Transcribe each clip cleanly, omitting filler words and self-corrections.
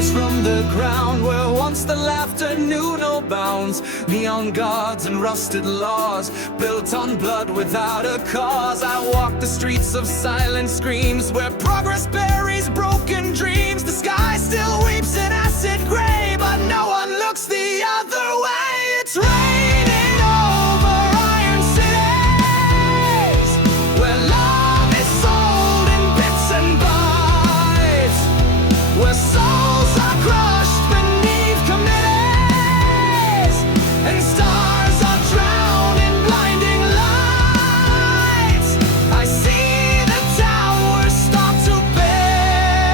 rise from the ground, where once the laughter knew no bounds. Neon gods and rusted laws, built on blood without a cause. I walk the streets of silent screams, where progress buries broken dreams. The sky still weeps in acid gray, but no one looks the other way. It's raining over iron cities, where love is sold in bits and bytes, where souls are crushed beneath committees, and stars are drowned in blinding lights. I see the towers start to bend,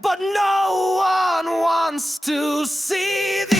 but no one wants to see the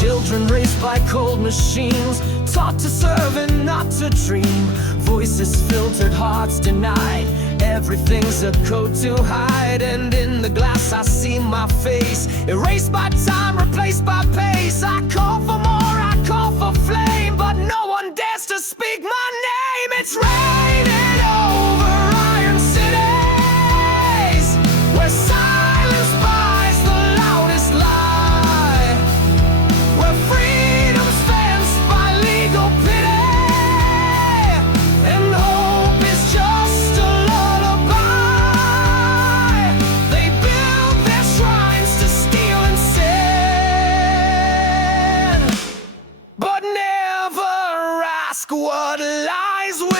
children raised by cold machines, taught to serve and not to dream. Voices filtered, hearts denied. Everything's a code to hide. And in the glass I see my face, erased by time, replaced by pace. I call for more, I call for flame, but no one dares to speak my name. It's raining over iron cities, where silence buys the loudest lie, where freedom's fenced by legal pity, and hope is just a lullaby. They build their shrines to steal and sin, but never ask what lies within.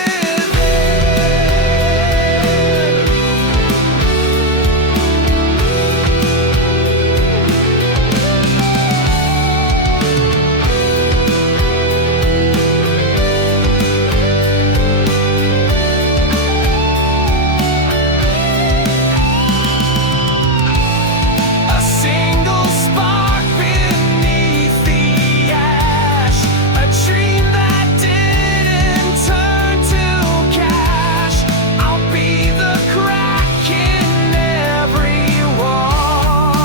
A single spark beneath the ash, a dream that didn't turn to cash. I'll be the crack in every wall,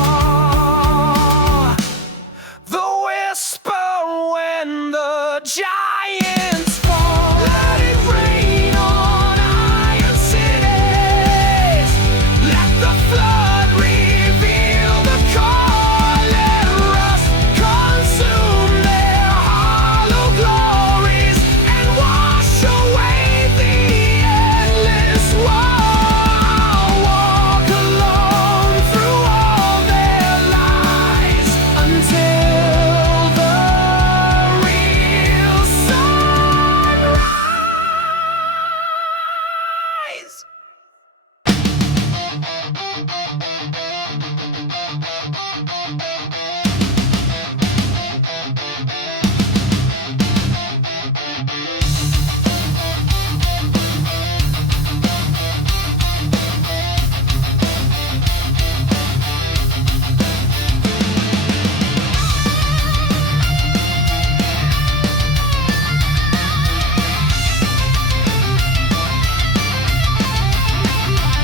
the whisper when the giants fall. Let it rain on iron cities, let the flood reveal the core. Let rust consume their hollow glories and wash away the endless war. I'll walk alone through all their lies until the real sunrise.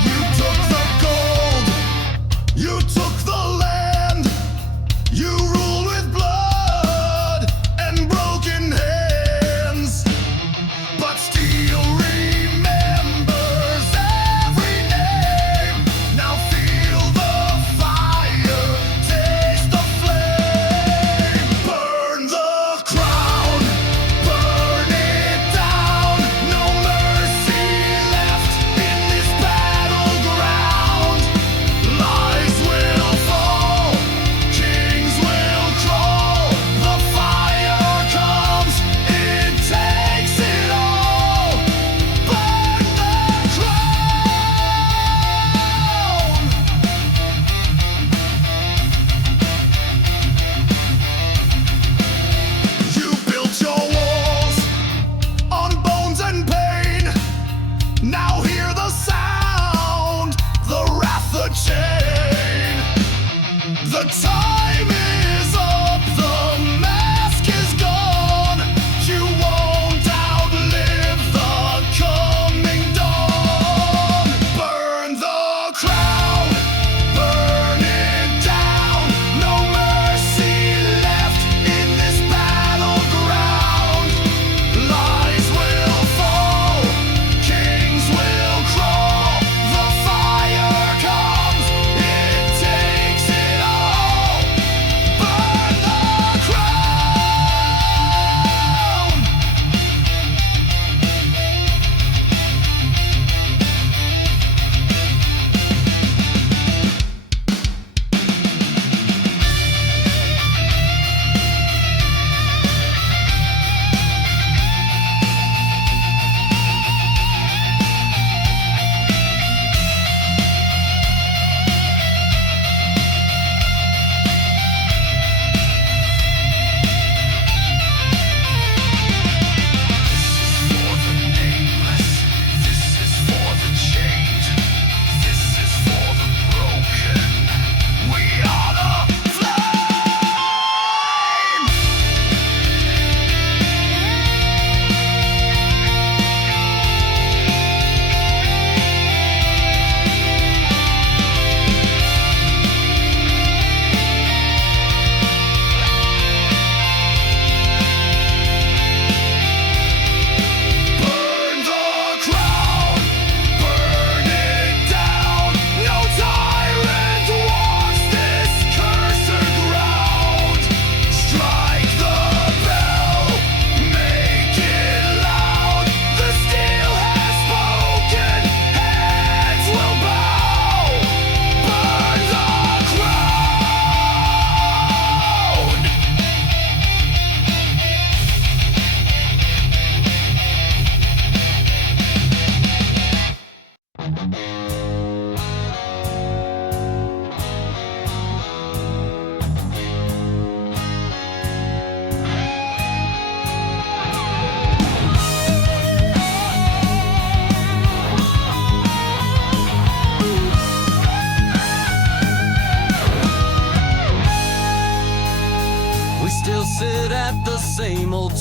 You took the gold, you took the land, you ruled with blood and broken hands, but still remembers every name. Now feel the fire, taste the flame. Burn the crown, burn it down. No mercy left in this battleground. Lies will fall, kings will crawl. The fire comes, it takes it all. Burn the crown. You built your walls on bones and pain. Now hear the sound, the wrath, the chain. The time is up, the mask is gone. You won't outlive the coming dawn. Burn the crown, burn it down. No mercy left in this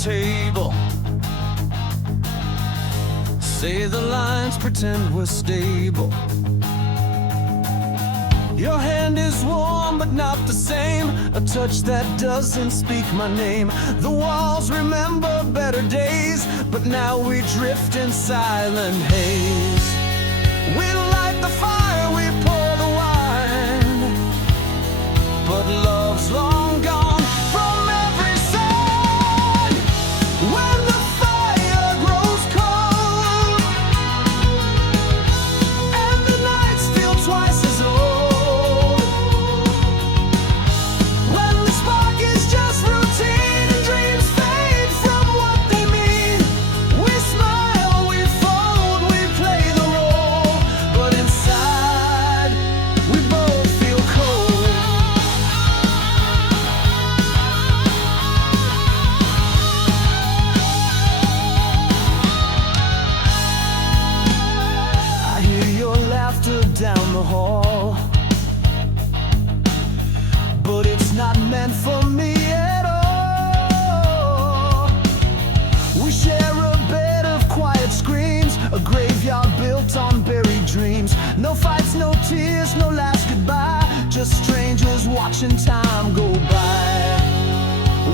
table. Say the lines, pretend we're stable. Your hand is warm but not the same, a touch that doesn't speak my name. The walls remember better days, but now we drift in silent haze. We light the fire, we pour the wine, but love's long gone from every side. When the fire grows cold and the nights feel twice as old, when the spark is just routine and dreams fade from what they mean, we smile, we fold, we play the role, but inside we both feel cold. I hear your laughter down the hall, but it's not meant for me at all. We share a bed of quiet screams, a graveyard built on buried dreams. No fights, no tears, no last goodbye, just strangers watching time go by.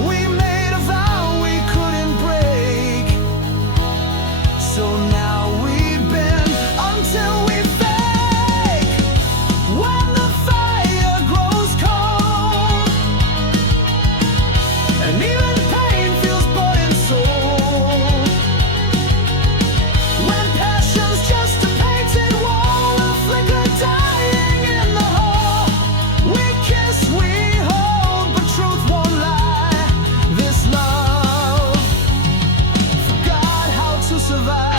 We made a vow we couldn't break, so now we bend until we fake. When the fire grows cold and even pain feels bought and sold, when passion's just a painted wall, a flicker dying in the hall, we kiss, we hold, but truth won't lie. This love forgot how to survive.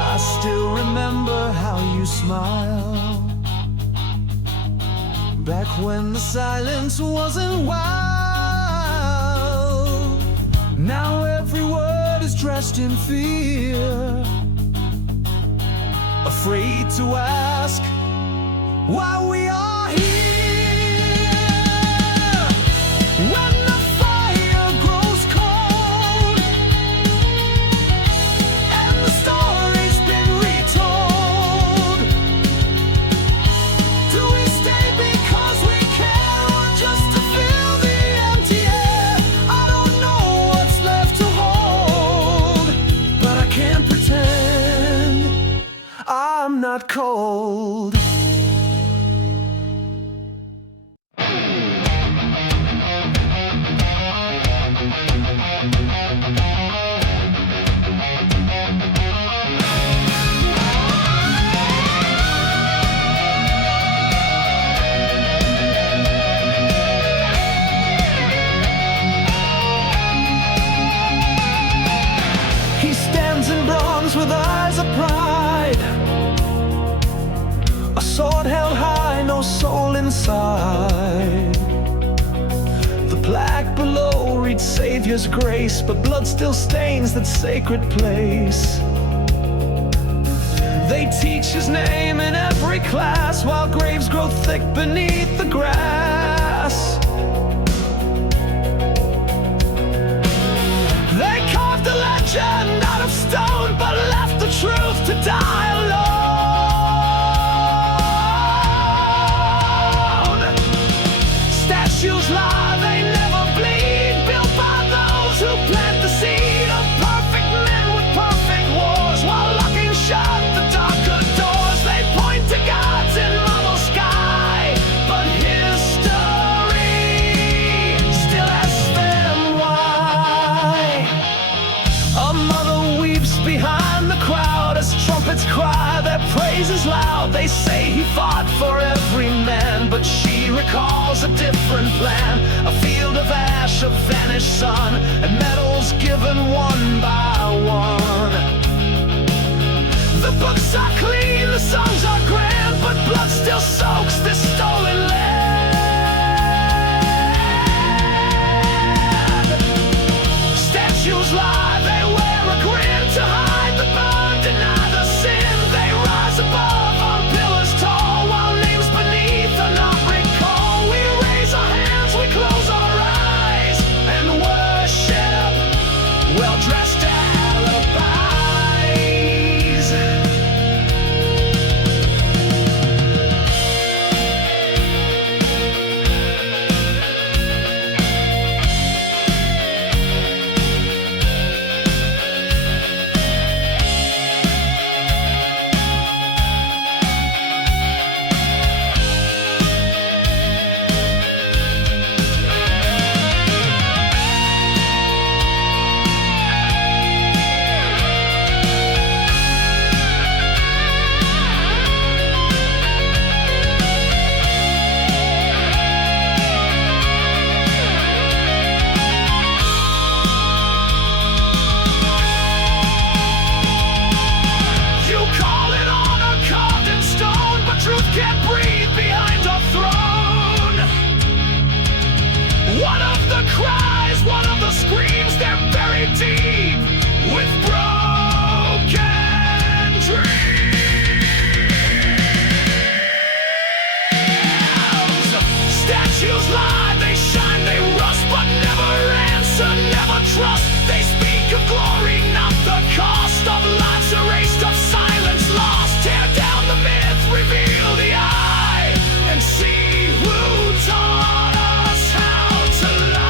I still remember how you smiled back when the silence wasn't wild. Now every word is dressed in fear, afraid to ask why we are here. When the fire grows cold and the story's been retold, do we stay because we care or just to fill the empty air? I don't know what's left to hold, but I can't pretend I'm not cold. He stands in bronze with eyes of pride, a sword held high, no soul inside. The plaque below reads Savior's grace, but blood still stains that sacred place. They teach his name in every class, while graves grow thick beneath the grass. They carved a legend out of stone, but left the truth to die alone. Statues lie, they never bleed, built by those who plant the seed of perfect men with perfect wars, while locking shut the darker doors. They point to God's immortal sky, but history still asks them why. A mother weeps behind the crowd as trumpets cry their praises loud. They say he fought for every man, but she recalls a different plan. A field of ash, a vanished sun, and medals given one by one. The books are clean, the songs are grand, but blood still soaks this stolen land. Statues lie, they wear a grin to hide the burn, deny the sin. They rise above on pillars tall, while names beneath are not recalled. We raise our hands, we close our eyes, and worship well-dressed alibis. Can't breathe behind a throne. One of the cries, one of the screams, they're buried deep with broken dreams. Statues lie, they shine, they rust, but never answer, never trust. They speak of glory, not the cost of lives erased, of silence lost. Tear down the myth, reveal the eye, and see who taught us how to lie.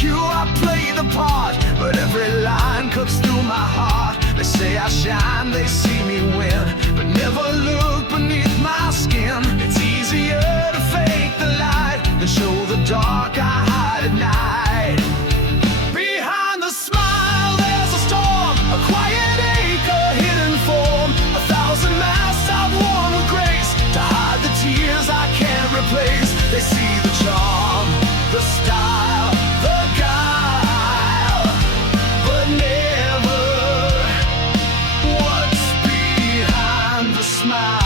cue, I play the part, but every line cuts through my heart. They say I shine, they see me win, but never look beneath my skin. It's easier to fake the light than show the dark I hide at night. Behind the smile there's a storm, a quiet ache, a hidden form, 1,000 masks I've worn with grace to hide the tears I can't replace. They see the charm, the style, the guile, but never what's behind the smile.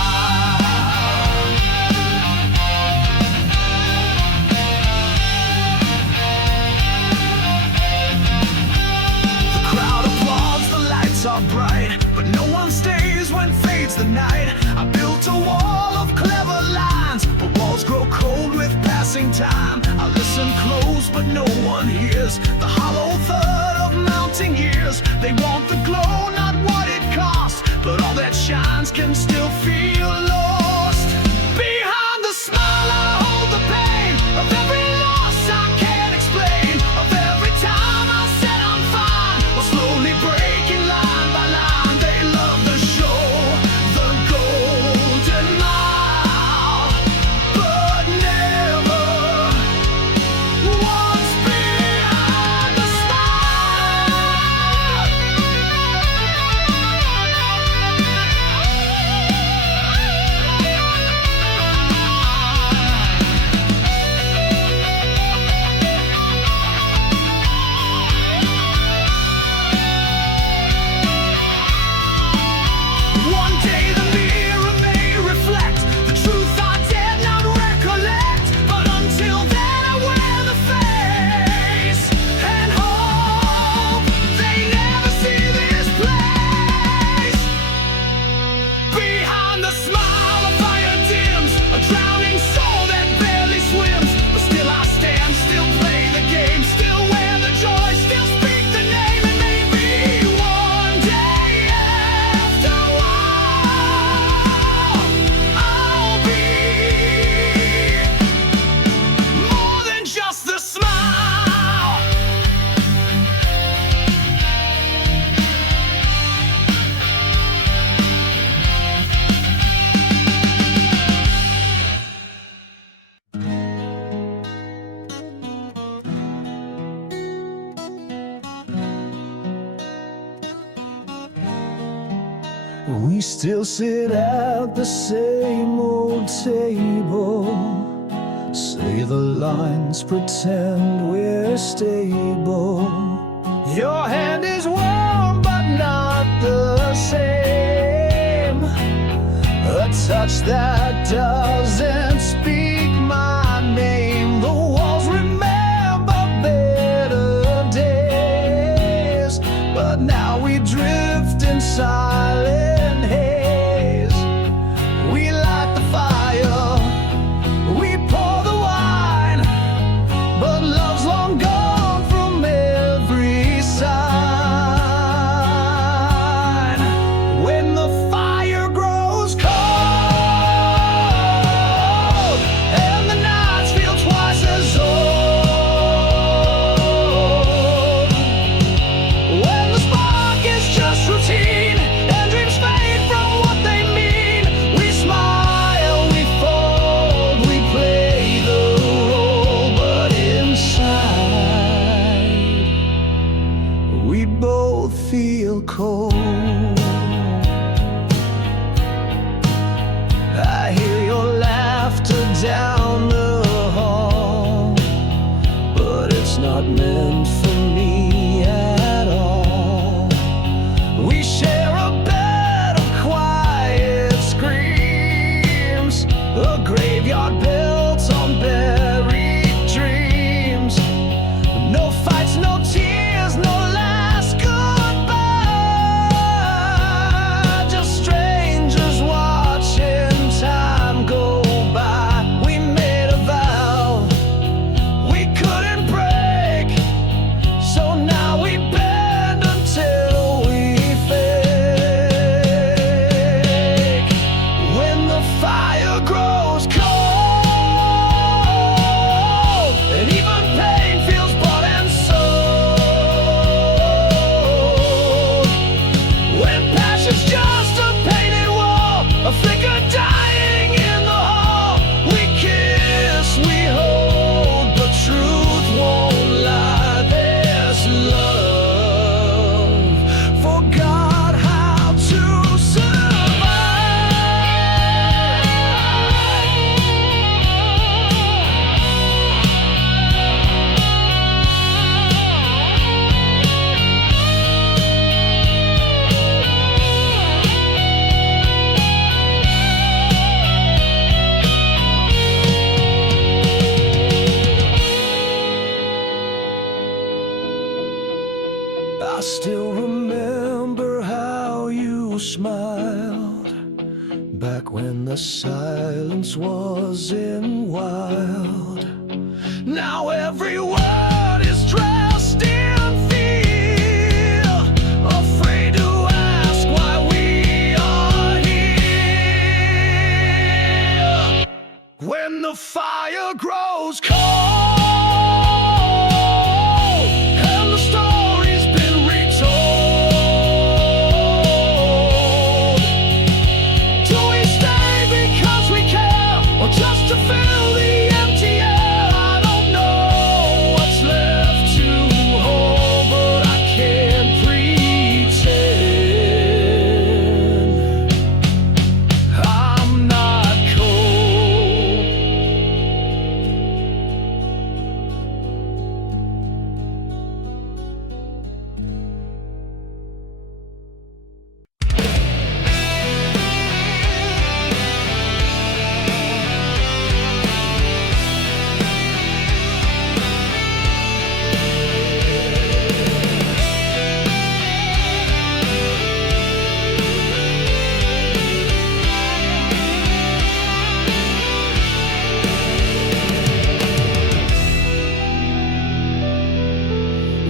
The crowd applauds, the lights are bright, but no one stays when fades the night. I built a wall of clever lines, but walls grow cold with passing time. I listen close, but no one hears the hollow thud of mounting years. They want the glow, not what it costs, but all that shines can still feel lost. Behind the smile I hold the pain of every loss I can't explain, of every time I said I'm fine, while slowly breaking line by line. They love the show, the golden mile, but never what's behind the smile. One day the mirror may reflect the truth I did not recollect, but until then I wear the face and hope they never see this place. Behind the smile a fire dims, a drowning soul that barely swims, but still I stand, still play the game, still wear the joy, still speak the name, and maybe one day after a while I'll be more than just the smile. We still sit at the same old table, say the lines, pretend we're stable. Your hand is warm but not the same, a touch that doesn't speak my name. The walls remember better days, but now we drift in silent haze. We light the fire, we pour the wine, but love's long gone from every sign. When the fire grows cold and the nights feel twice as old, when the spark is just routine and dreams fade from what they mean, we smile, we fold, we play the role, but inside we both feel cold. I hear your laughter down the hall, but it's not meant for me at all. We share a bed of quiet screams, a graveyard built on buried dreams. No fights, no tears, no last goodbye, just strangers watching time go by. We made a vow we couldn't break, still remember how you smiled back when the silence wasn't wild. Now every word is dressed in fear, afraid to ask why we are here. When the fire grows cold and the story's been retold, do we stay because we care, or just to fill the empty air? I don't know what's left to hold, but I can't pretend I'm not cold.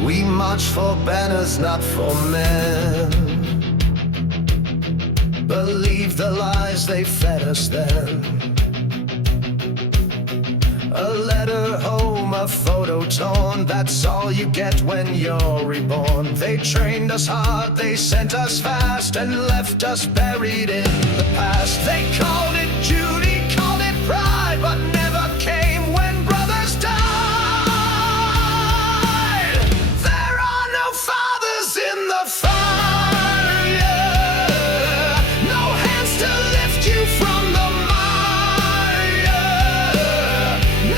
We march for banners, not for men. Believe the lies they fed us then. A letter home, a photo torn, that's all you get when you're reborn. They trained us hard, they sent us fast, and left us buried in the past. They called it duty, called it pride, but never came when brothers died. There are no fathers in the fire, no hands to lift you from the mire,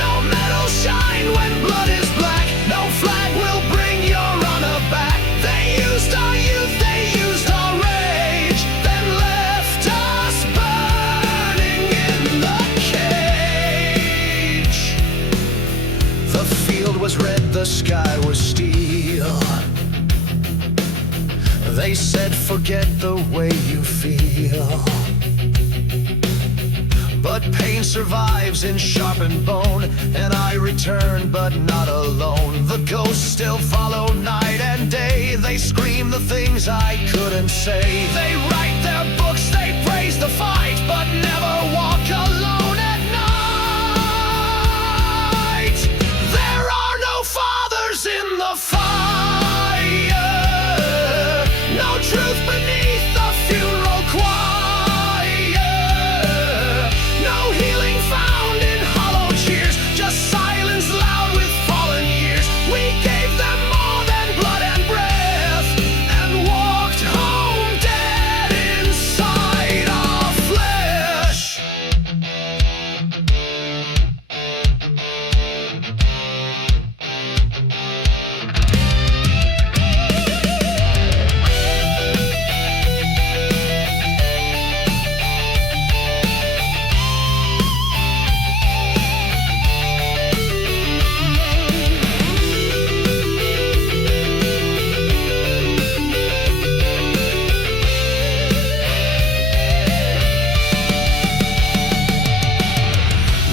no medal shine when blood is black, no flag will bring your honor back. They used our youth, they used our rage, then left us burning in the cage. The field was red, the sky was steel. They said forget the way you feel, but pain survives in sharpened bone, and I return but not alone. The ghosts still follow night and day, they scream the things I couldn't say. They write their books, they praise the fight, but never walk alone at night. There are no fathers in the fire, no truth beneath the funeral choir, no healing found in hollow cheers, just silence loud with fallen years. We gave them more than blood and breath, and walked home dead inside our flesh.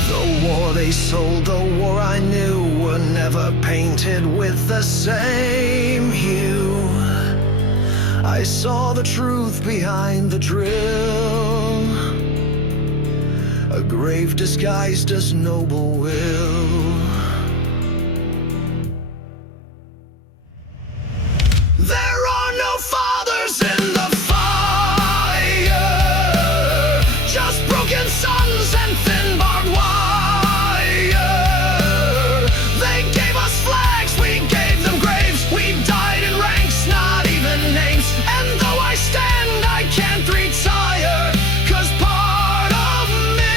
The war they sold, the war I knew, were never painted with the same hue. I saw the truth behind the drill, a grave disguised as noble will. There are no fathers in the fire, just broken sons and thin barbed wire. They gave us flags, we gave them graves, we died in ranks, not even names. And though I stand, I can't retire, 'cause part of me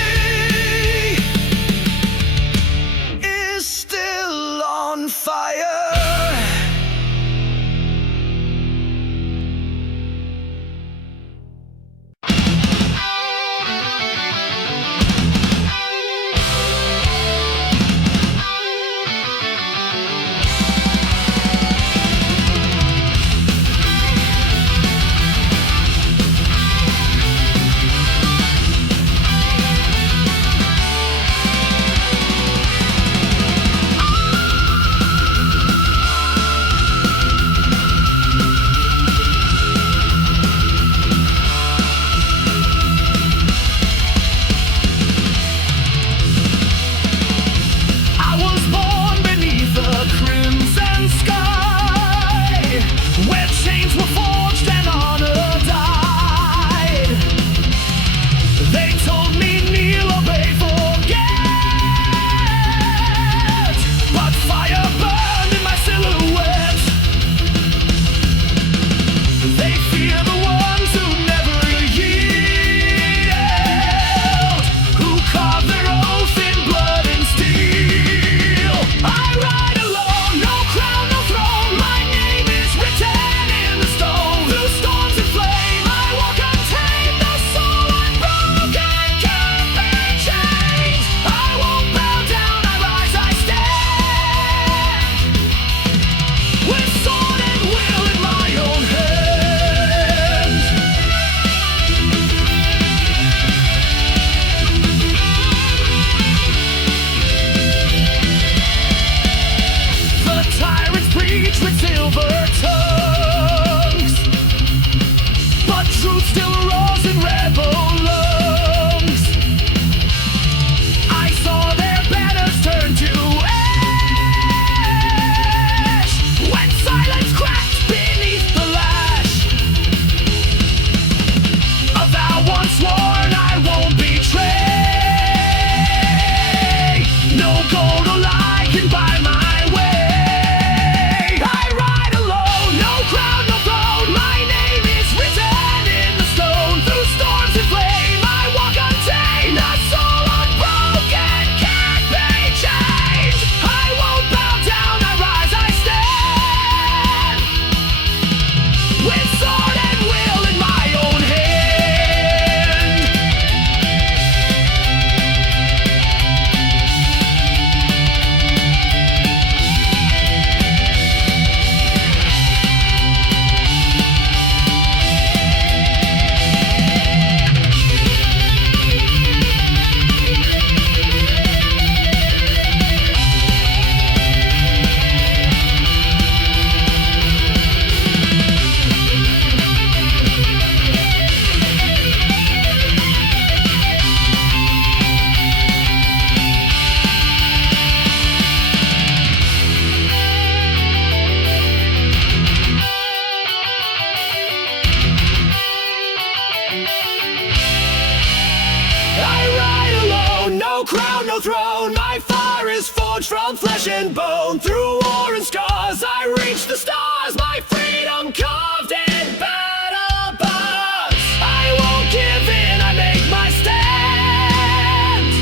royal throne. My fire is forged from flesh and bone. Through war and scars I reach the stars. My freedom carved in battle bars. I won't give in, I make my stand.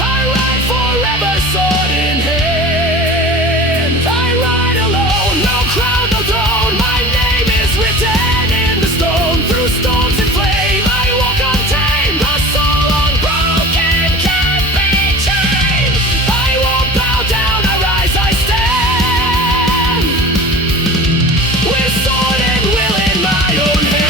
I ride forever, sword in hand. I ride alone, no crown, no throne. My name is written in the stone. Through storms and flame I walk untamed. A soul unbroken can't be chained. I won't bow down, I rise, I stand. With sword and will in my own hand.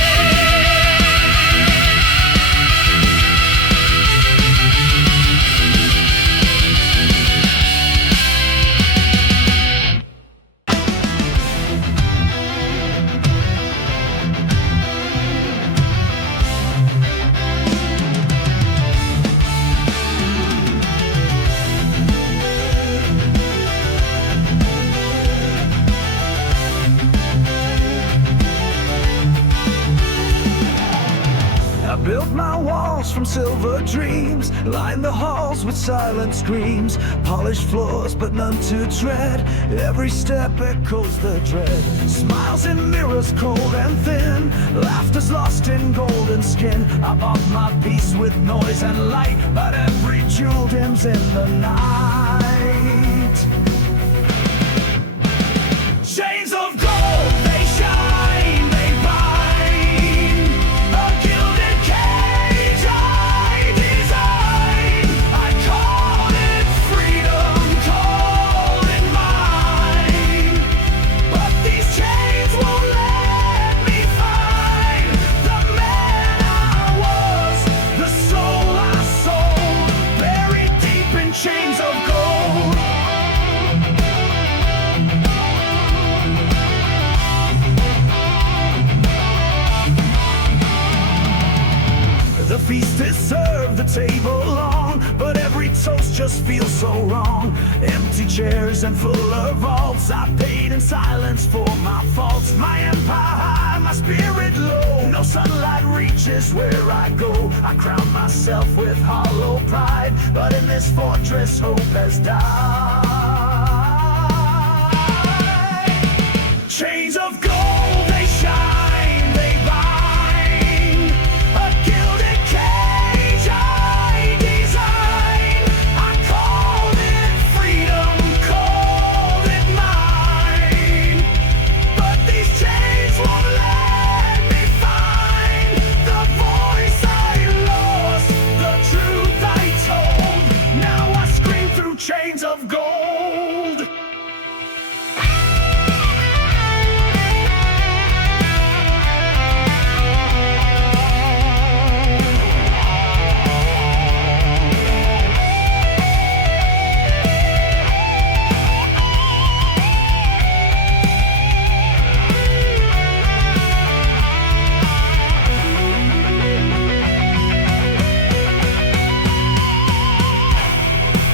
I built my walls from silver dreams, lined the halls with silent screams, polished floors but none to tread. Every step echoes the dread. Smiles in mirrors cold and thin, laughter's lost in golden skin. I bought my peace with noise and light, but every jewel dims in the night. Chains of gold, they shine, they bind. A gilded cage I design. I call it freedom, call it mine. But these chains won't let me find the man I was, the soul I sold, buried deep in chains of gold. The feast is served, the table long, but every toast just feels so wrong. Empty chairs and full of vaults, I paid in silence for my faults. My empire high, my spirit low, no sunlight reaches where I go. I crown myself with hollow pride, but in this fortress hope has died. Chains of gold, they shine, they bind. A gilded cage I design. I called it freedom, called it mine. But these chains won't let me find the voice I lost, the truth I told. Now I scream through chains of gold.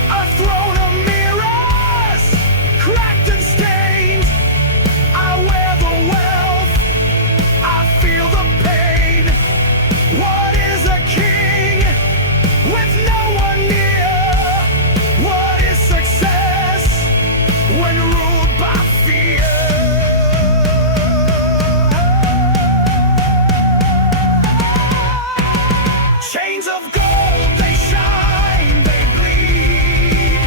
A throne of mirrors, cracked and stained. I wear the wealth, I feel the pain. What is a king with no one near? What is success when ruled by fear? Chains of gold, they shine, they bleed.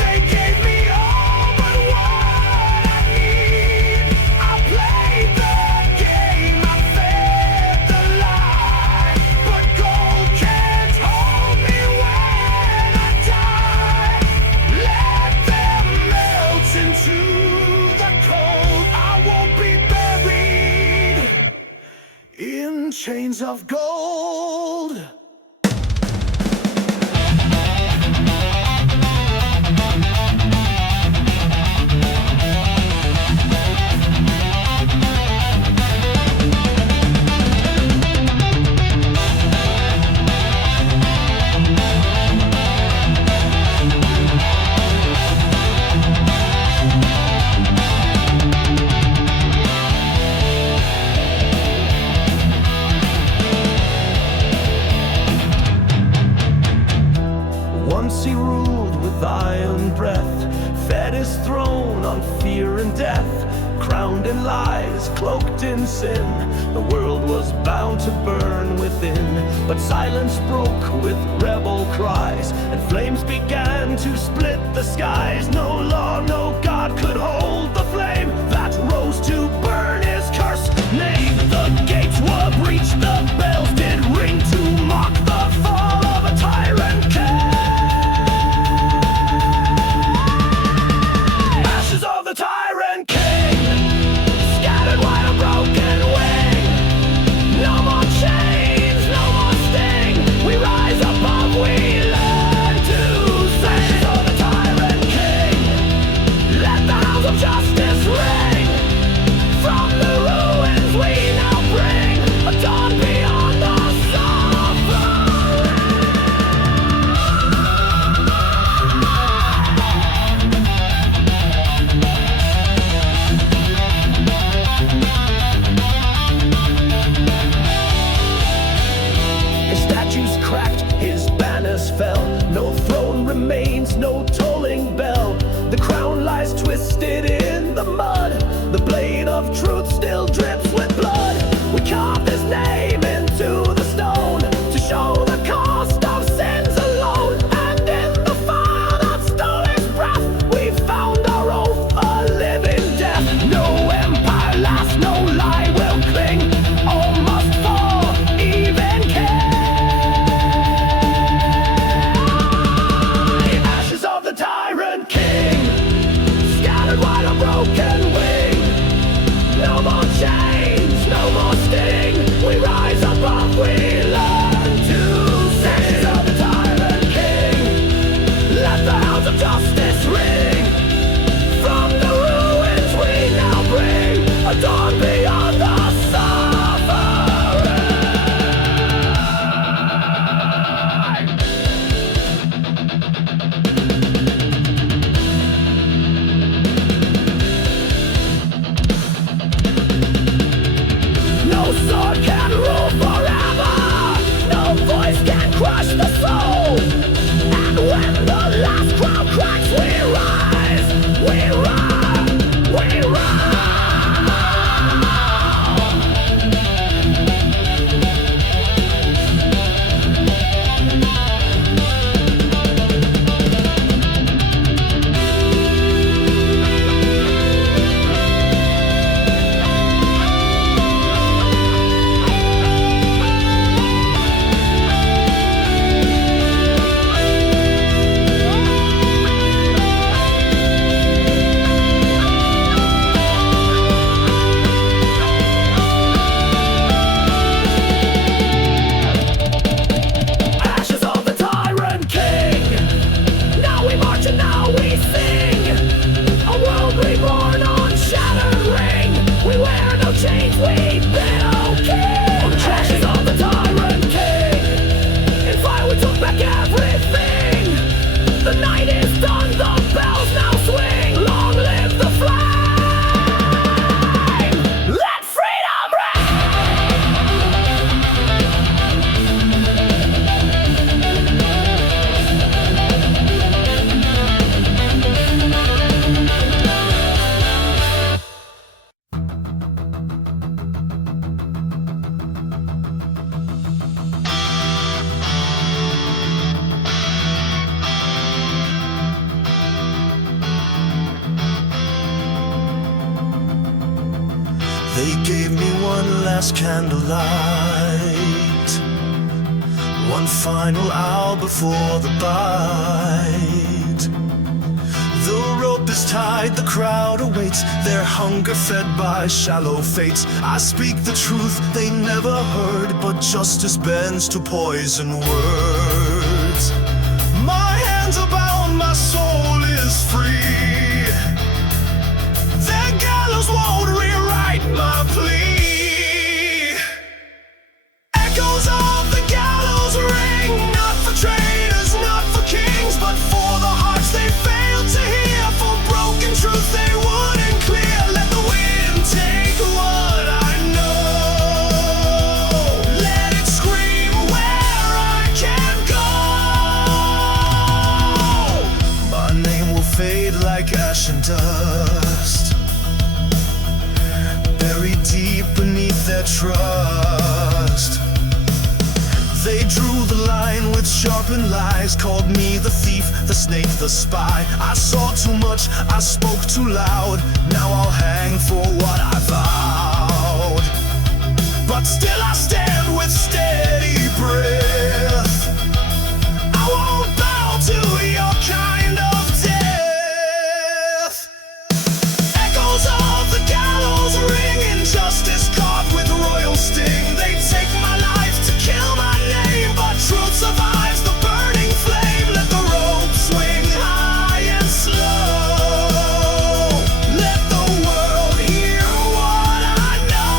They gave me all but what I need. I played the game, I fed the lie. But gold can't hold me when I die. Let them melt into the cold. I won't be buried in chains of gold. on fear and death, crowned in lies, cloaked in sin. The world was bound to burn within, but silence broke with rebel cries, and flames began to split the skies. No law, no God could hold the flame that rose to burn his cursed name. The gates were breached, the bells did ring to mock the fall of a tyrant king. Ashes of the tyrant king, scattered wide a broken wing. No more chains, no more sting. We rise above, we learn to sing. Ashes of the tyrant king, let the hounds of justice ring. From the ruins we now bring a dawn beyond the suffering. His statues cracked, his banners fell. No throne remains, no tolling bell. The crown lies twisted in the mud. The blade of truth still drips with blood. We carved his name into the stone to show the cost of sins alone. And in the fire that stole his breath, we found our oath, a living death. No empire lasts, no lie will cling. All must fall, even king. Ashes of the tyrant king, scattered wide a broken wing. No more chains, no more sting. We rise above, we learn to sing. Ashes of the tyrant king, let the hounds of justice ring. From the ruins we now bring a dawn beyond the suffering. No sword can rule forever, no voice can crush the soul. And when the last crown cracks, we rise, we run, we run. Ashes of the tyrant king, now we march and now we sing. A world reborn on shattered ring. We wear no chains, we build king. Ashes of the tyrant king, in fire we took back everything. The night is done, the bells now swing. Long live the flame, let freedom ring. They gave me one last candlelight, one final hour before the bite. The rope is tied, the crowd awaits, their hunger fed by shallow fates. I speak the truth they never heard, but justice bends to poison words. My hands are bound, my soul is free. Their gallows won't rewrite my plea. Echoes of the gallows ring, not for traitors, not for kings, but for the hearts they failed to hear. For broken truth they wouldn't clear. Let the wind take what I know. Let it scream where I can. sharpened lies called me the thief, the snake, the spy. I saw too much, I spoke too loud. Now I'll hang for what I vowed. But still I stand with steady breath. I won't bow to your kind of death. Echoes of the gallows ring, injustice caught with royal sting. They take my life to kill my name, but truth survives the burning flame. Let the rope swing high and slow. Let the world hear what I know.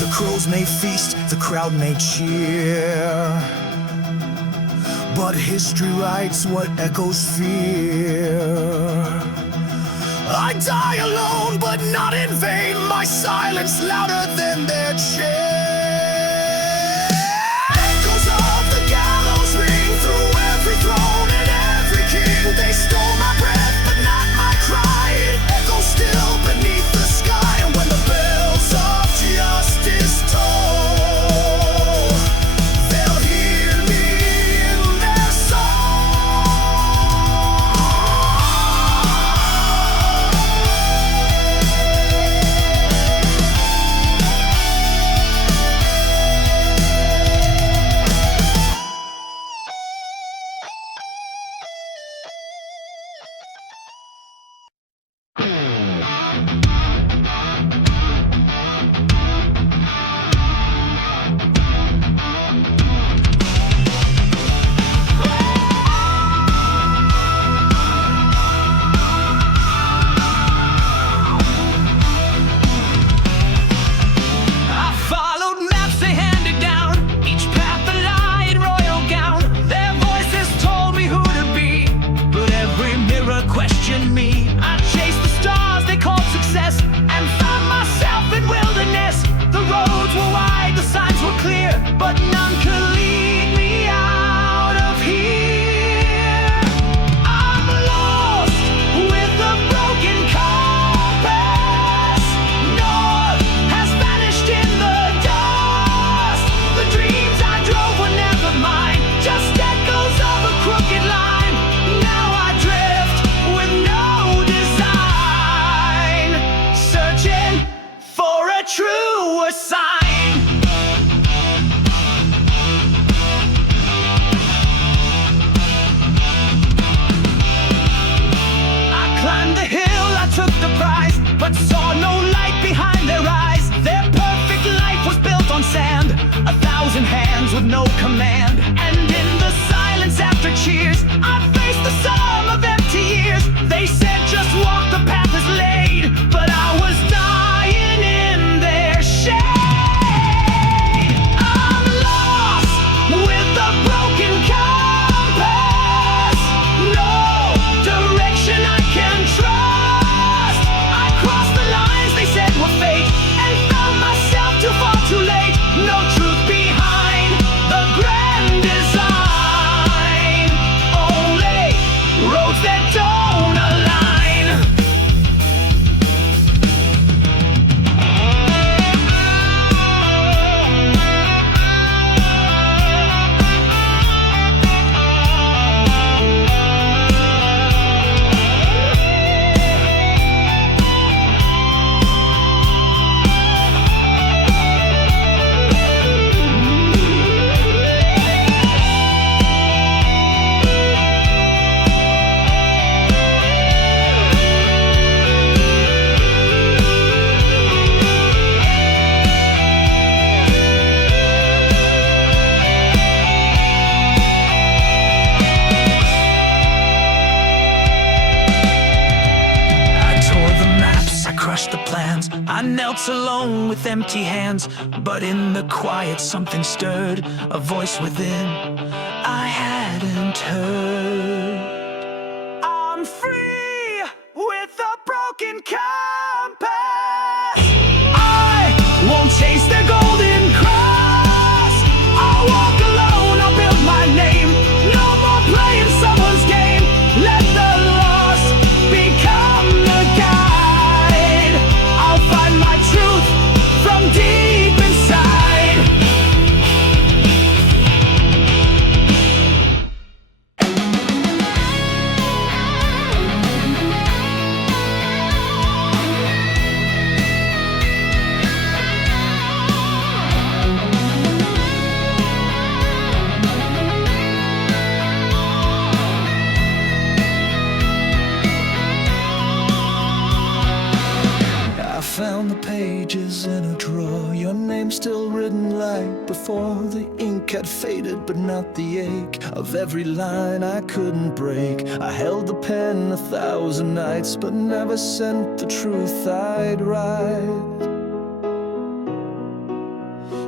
The crows may feast, the crowd may cheer, but history writes what echoes fear. I die alone, but not in vain. My silence louder than their cheer. Echoes of the gallows ring through every throne and every king. They stole my breath, but not my cry. It echoes still beneath the sky. And when the bells of justice toll, they'll hear me in their but none could lead me out of here. I'm lost with a broken compass. North has vanished in the dust. The dreams I drove were never mine, just echoes of a crooked line. Now I drift with no design, searching for a truer sign. But saw no light behind their eyes. Their perfect life was built on sand, 1,000 hands with no command. And in the silence after cheers, I faced the sum of empty years. They said just walk, the path is laid, but I was dying in their shade. I'm lost with a broken compass. No direction I can trust. Too late, no truth behind the grand design. Only roads that don't align. I knelt alone with empty hands, but in the quiet something stirred, a voice within I hadn't heard. I'm free with a broken compass. before the ink had faded, but not the ache of every line I couldn't break. I held the pen 1,000 nights, but never sent the truth I'd write.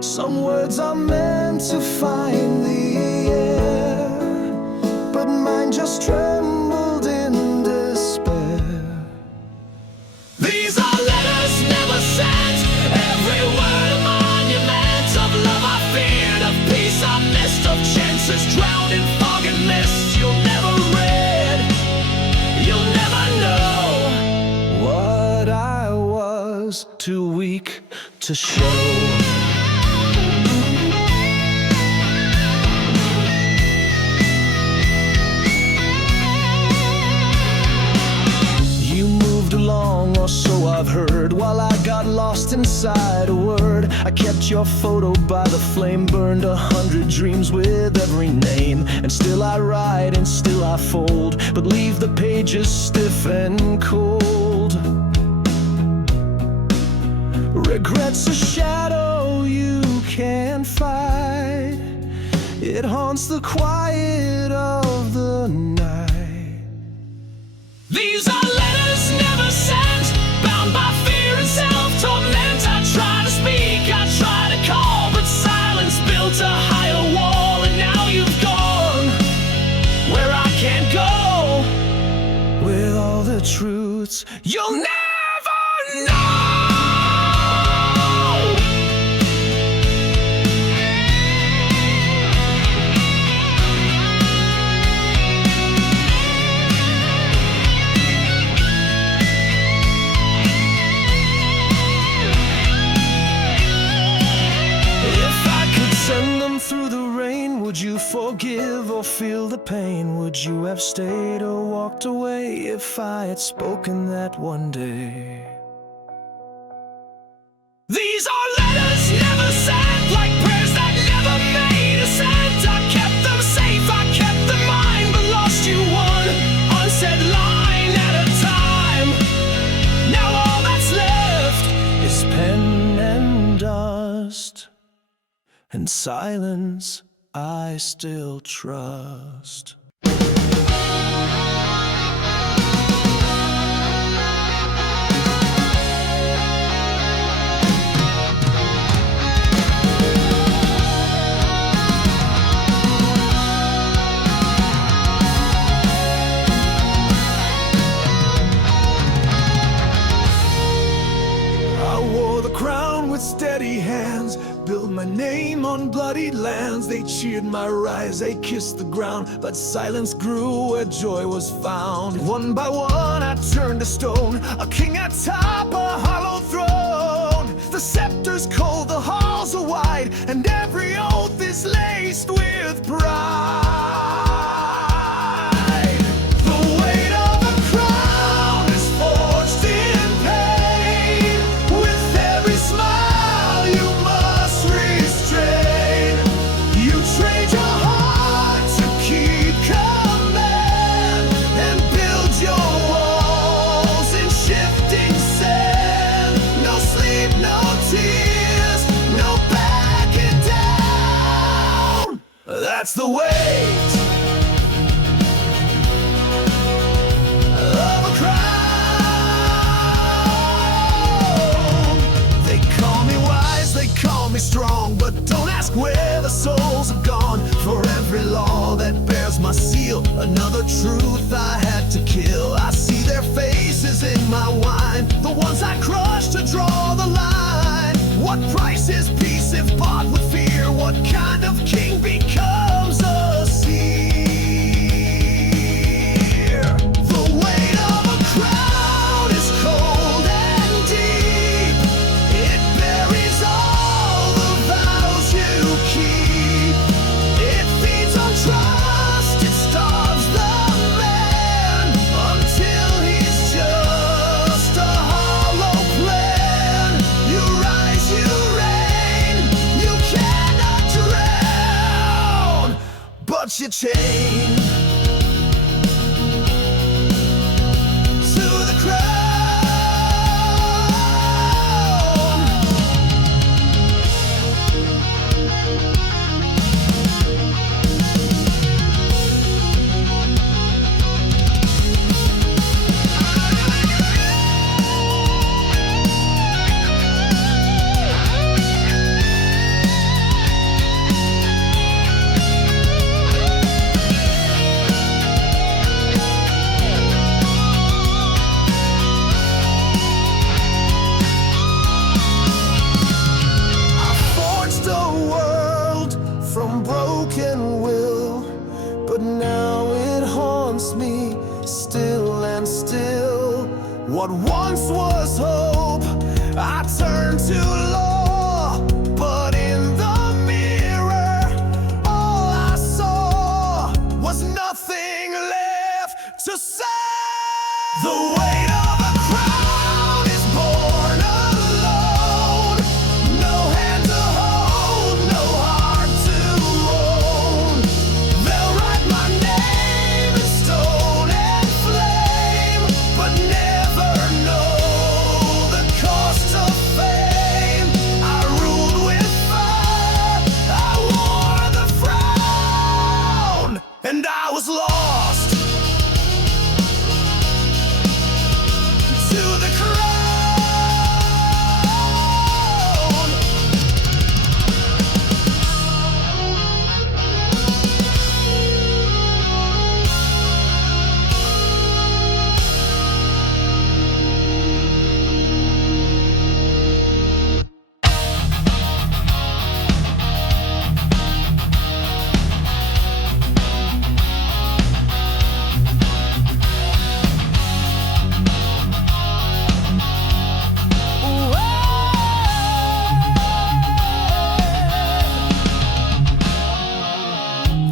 Some words are meant to find the air, but mine just trembled in despair. These are letters never sent, every word a monument of love I feared, of peace I missed, of chances drowned in fog and mist. You'll never read, you'll never know what I was too weak to show. Along, or so I've heard, while I got lost inside a word. I kept your photo by the flame, burned 100 dreams with every name. And still I write and still I fold, but leave the pages stiff and cold. Regret's a shadow you can't fight, it haunts the quiet of the night. These are letters never sent, bound by fear and self-torment. I try to speak, I try to call, but silence built a higher wall. And now you've gone where I can't go, with all the truths you'll never know. through the rain. Would you forgive or feel the pain? Would you have stayed or walked away if I had spoken that one day? These are letters never sent, like prayers that never made a cent. I kept them safe, I kept them mine, but lost you one unsaid line at a time. Now all that's left is pen and dust, and silence I still trust. With steady hands, build my name on bloody lands. They cheered my rise, they kissed the ground, but silence grew where joy was found. One by one I turned to stone, a king atop a hollow throne. The scepter's cold, the halls are wide, and every oath is laced with pride. That's the weight of a crown. They call me wise, they call me strong, but don't ask where the souls have gone. For every law that bears my seal, another truth I had to kill. I see their faces in my wine, the ones I crushed to draw the line. What price is peace if bought with fear? What kind of king becomes a seer? The weight of a crown is cold and deep. It buries all the vows you keep. It feeds on trust, it starves the man until he's just a hollow plan. You rise, you reign, you cannot drown, but you chain to the crown. broken will, but now it haunts me still and still. What once was hope, I turned to law, but in the mirror, all I saw was nothing left to say. The weight of a crown is born alone. No hand to hold, no heart to own. They'll write my name in stone and flame, but never know the cost of fame. I ruled with fire, I wore the frown, and I was lost to the crown.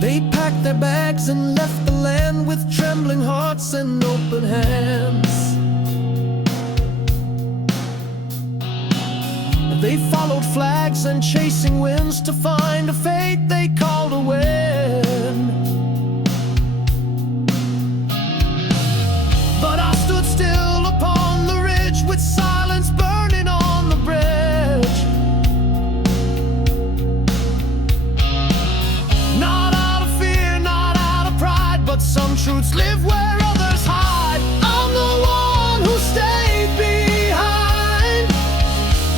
They packed their bags and left the land with trembling hearts and open hands. They followed flags and chasing winds to find a fate they called a win. But I stood still upon the ridge with silence burning on the bridge. Not out of fear, not out of pride, but some truths live where others hide. I'm the one who stayed behind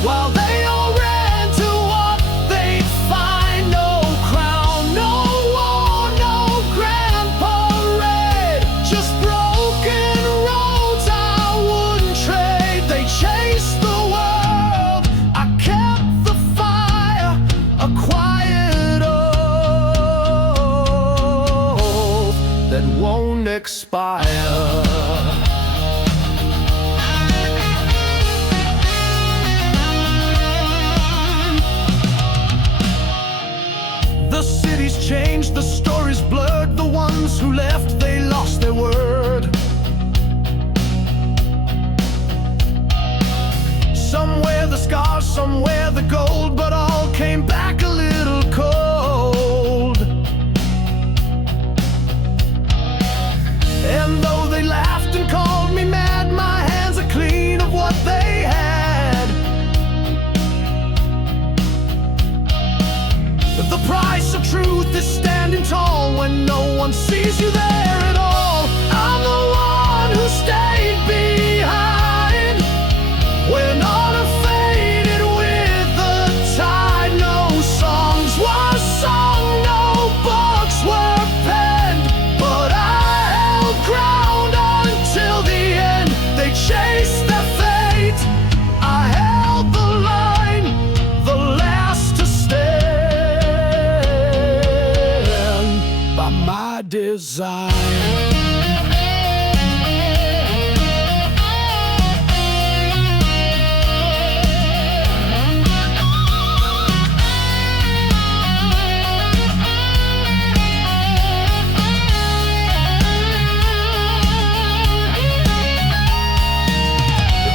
while they all ran to what they'd find. No crown, no war, no grand parade, just broken roads I wouldn't trade. They chased the world, I kept the fire, a quiet oath that won't expire. The city's changed, the story's blurred. The ones who left, they lost their word. Somewhere the scars, somewhere the gold, but all came back a little cold. And though they laughed and called me mad, my hands are clean of what they had. The price of truth is standing tall when no one sees you there at all. I'm the one who stayed behind when honor faded with the tide. No songs were sung, no books were penned, but I held ground until the end. They chased their fate, I held the line, the last to stand by my design.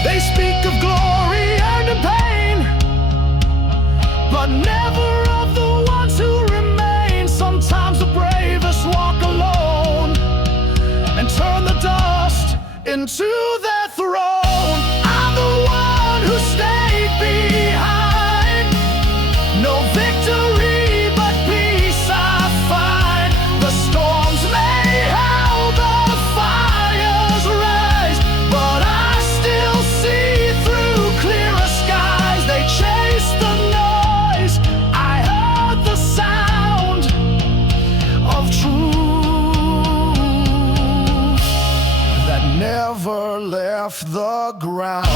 They speak of glory and of pain, but never of the ones who remain. Sometimes the bravest walk alone and turn the dust into their throne. I'm the one who stayed behind. No victory, but peace I find. The storms may howl, the fires rise, but I still see through clearer skies. They chased the noise, I heard the sound of truth that never left the ground.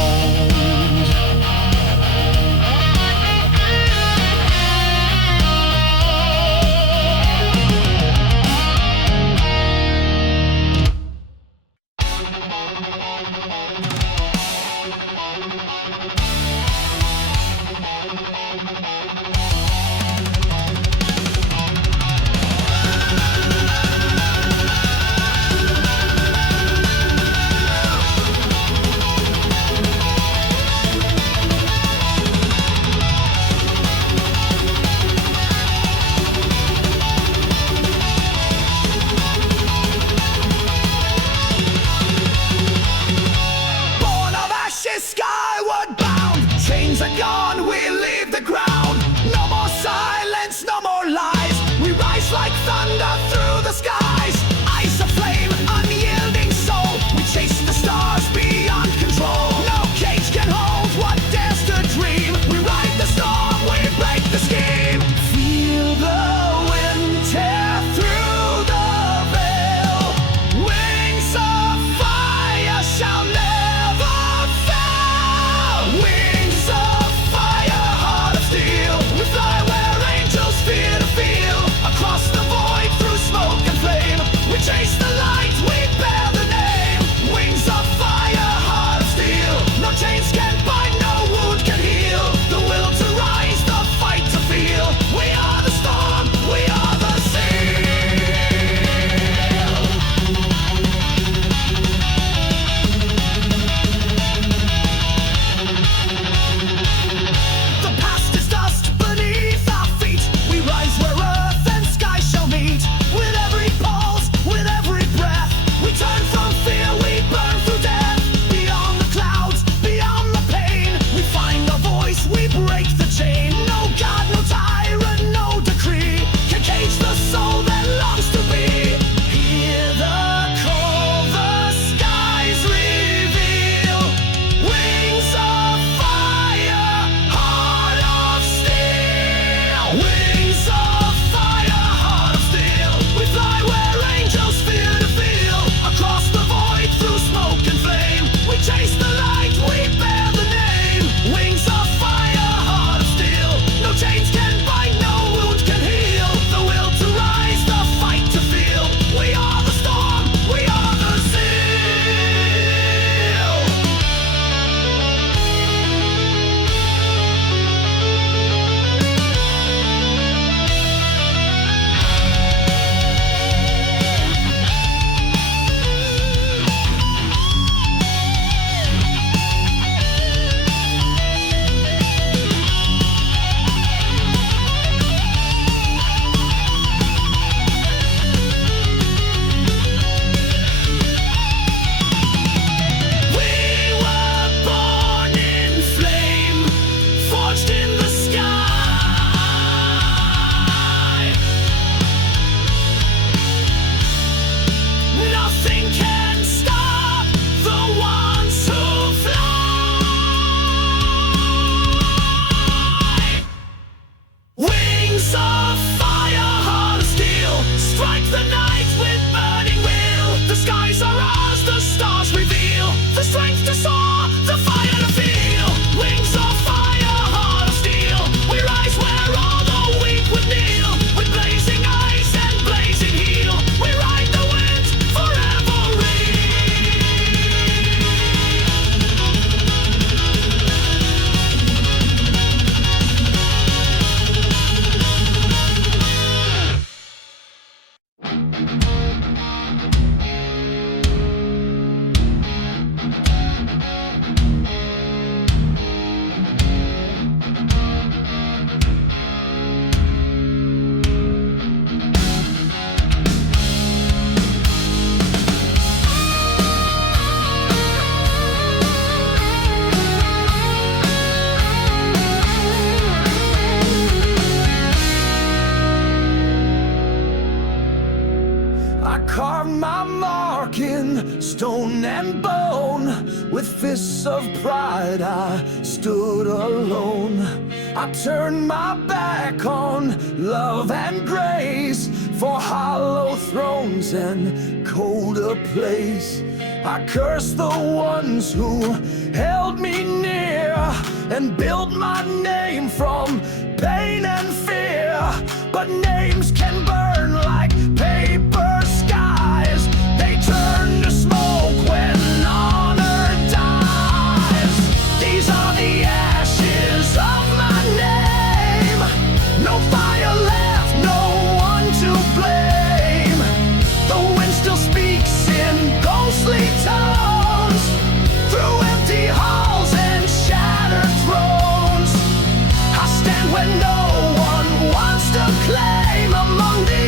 skies. Eyes aflame, unyielding soul. We chase the stars beyond control. No cage can hold what dares to dream. We ride the storm, we break the scheme. Feel the wind tear through the veil. Wings of fire shall never fail. Wings of fire, heart of steel. We fly where angels fear to feel. Across the void, through smoke and flame. We chase the light, we bear the name. Wings of fire, heart of steel. No chains can bind, no wound can heal. The will to rise, the fight to feel. We are the storm, we are the sea. The past is dust beneath our feet. We rise where earth and sky shall meet. With every pulse, with every breath, we turn from fear, we burn through death. Beyond the clouds, beyond the pain, we find a voice, we break the chain. No God, no tyrant, no decree can cage the soul that longs to be. Hear the call, the skies reveal. Wings of fire, heart of steel. Wings of fire, heart of steel. We fly where angels fear to feel. Across the void, through smoke and flame. We chase the light, we bear the name. Wings of fire, heart of steel. No chains can bind, no wound can heal. The will to rise, the fight to feel. We are the storm, we are the seal. We were born in flame, forged in the sky. Nothing can stop the ones who fly. Wings of fire, heart of steel. Strike the night with burning will. The skies are ours, the stars reveal. The strength to soar, the fire to feel. Wings of fire, heart of steel. We rise where all the weak would kneel. With blazing eyes and blazing heel. We ride the wind forever. I carved my mark in stone and bone. With fists of pride I stood alone. I turned my back on love and grace for hollow thrones and colder place. I cursed the ones who held me near and built my name from pain and fear. But names can burn like paper skies. They turn to smoke when honor dies. These are the ashes of my name. No fire left, no one to blame. The wind still speaks in ghostly tones through empty halls and shattered thrones. I stand when no one wants to claim among the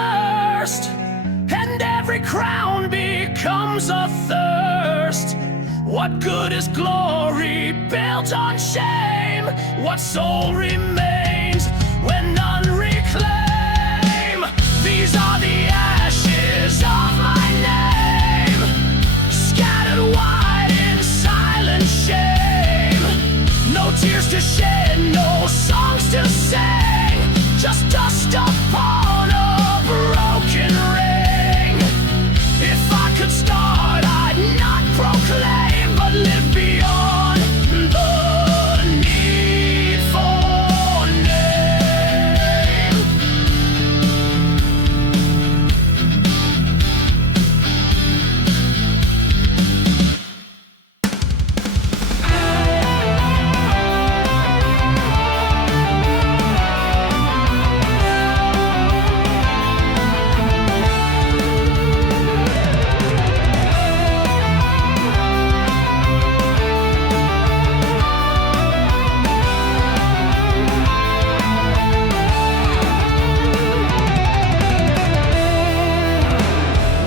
burst, and every crown becomes a thirst. What good is glory built on shame? What soul remains when none reclaim? These are the ashes of my name, scattered wide in silent shame. No tears to shed, no songs to sing, just dust upon a broken ring. If I could start, I'd not proclaim, but live beyond the need for name.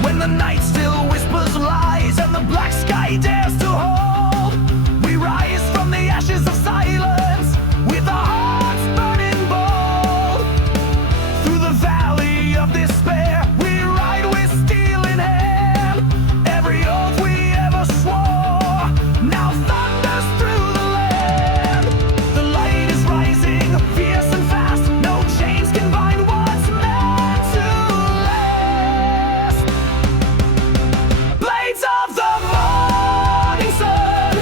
When the night still whispers lies and the black sky dares to hold, we rise from the ashes of silence with our hearts burning bold. Through the valley of despair, we ride with steel in hand. Every oath we ever swore now thunders through the land. The light is rising, fierce and fast. No chains can bind what's meant to last. Blades of the morning sun,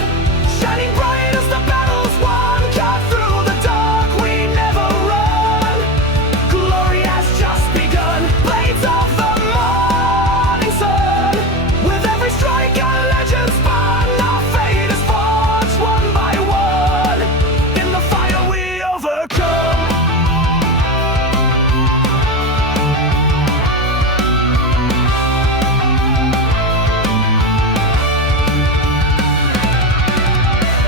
shining bright as the battle's won. Cut through the dark, we never run. Glory has just begun. Blades of the morning sun, with every strike a legend spun. Our fate is forged one by one. In the fire we overcome.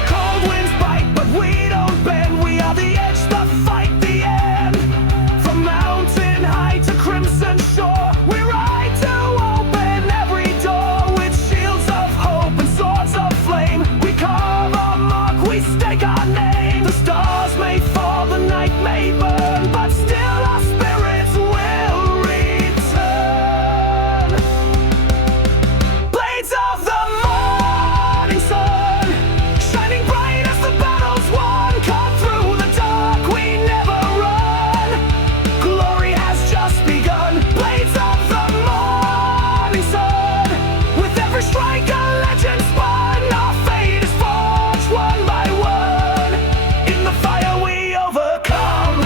Cold winds bite, but we don't bend. We are the edge, the fight, the end. From mountain high to crimson shore, we ride to open every door. With shields of hope and swords of flame, we carve our mark, we stake our name. The stars may fall, the night may burn, but still our spirits will return. Blades of the morning sun, shining bright as the battle's won. Cut through the dark, we never run. Glory has just begun. Blades of the morning sun, with every strike a legend spun. Our fate is forged one by one. In the fire we overcome.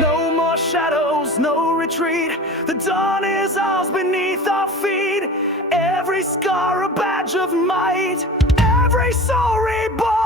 No more shadows, no retreat. The dawn is ours beneath our feet. Every scar a badge of might. Every soul reborn.